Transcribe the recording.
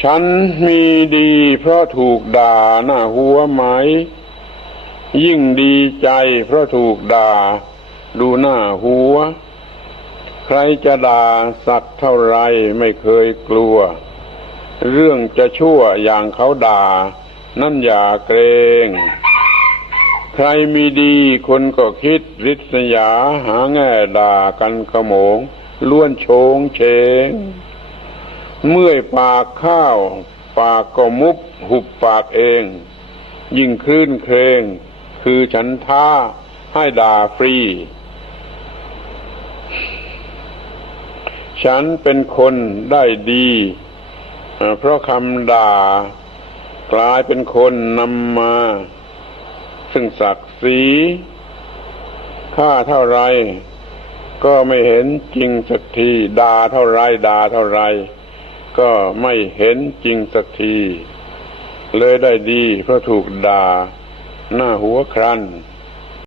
ฉันมีดีเพราะถูกด่าหน้าหัวไหม ยิ่งดีใจเพราะถูกด่า ดูหน้าหัว ใครจะด่าสักเท่าไรไม่เคยกลัว เรื่องจะชั่วอย่างเขาด่า นั่นอย่าเกรง ใครมีดีคนก็คิดริษยาหาแง่ด่ากันขโมง ล้วนโชงเชง เมื่อยปากข้าว ปากก็มุบหุบปากเอง ยิ่งคลื่นเครงคือฉันท้าให้ด่าฟรี ฉันเป็นคนได้ดีเอ่อเพราะคำด่า กลายเป็นคนนำมา ซึ่งศักดิ์ศรีค่าเท่าไร ก็ไม่เห็นจริงสักทีด่าเท่าไรด่าเท่าไร ก็ไม่เห็นจริงสักที เลยได้ดีเพราะถูกด่า หน้าหัวครัน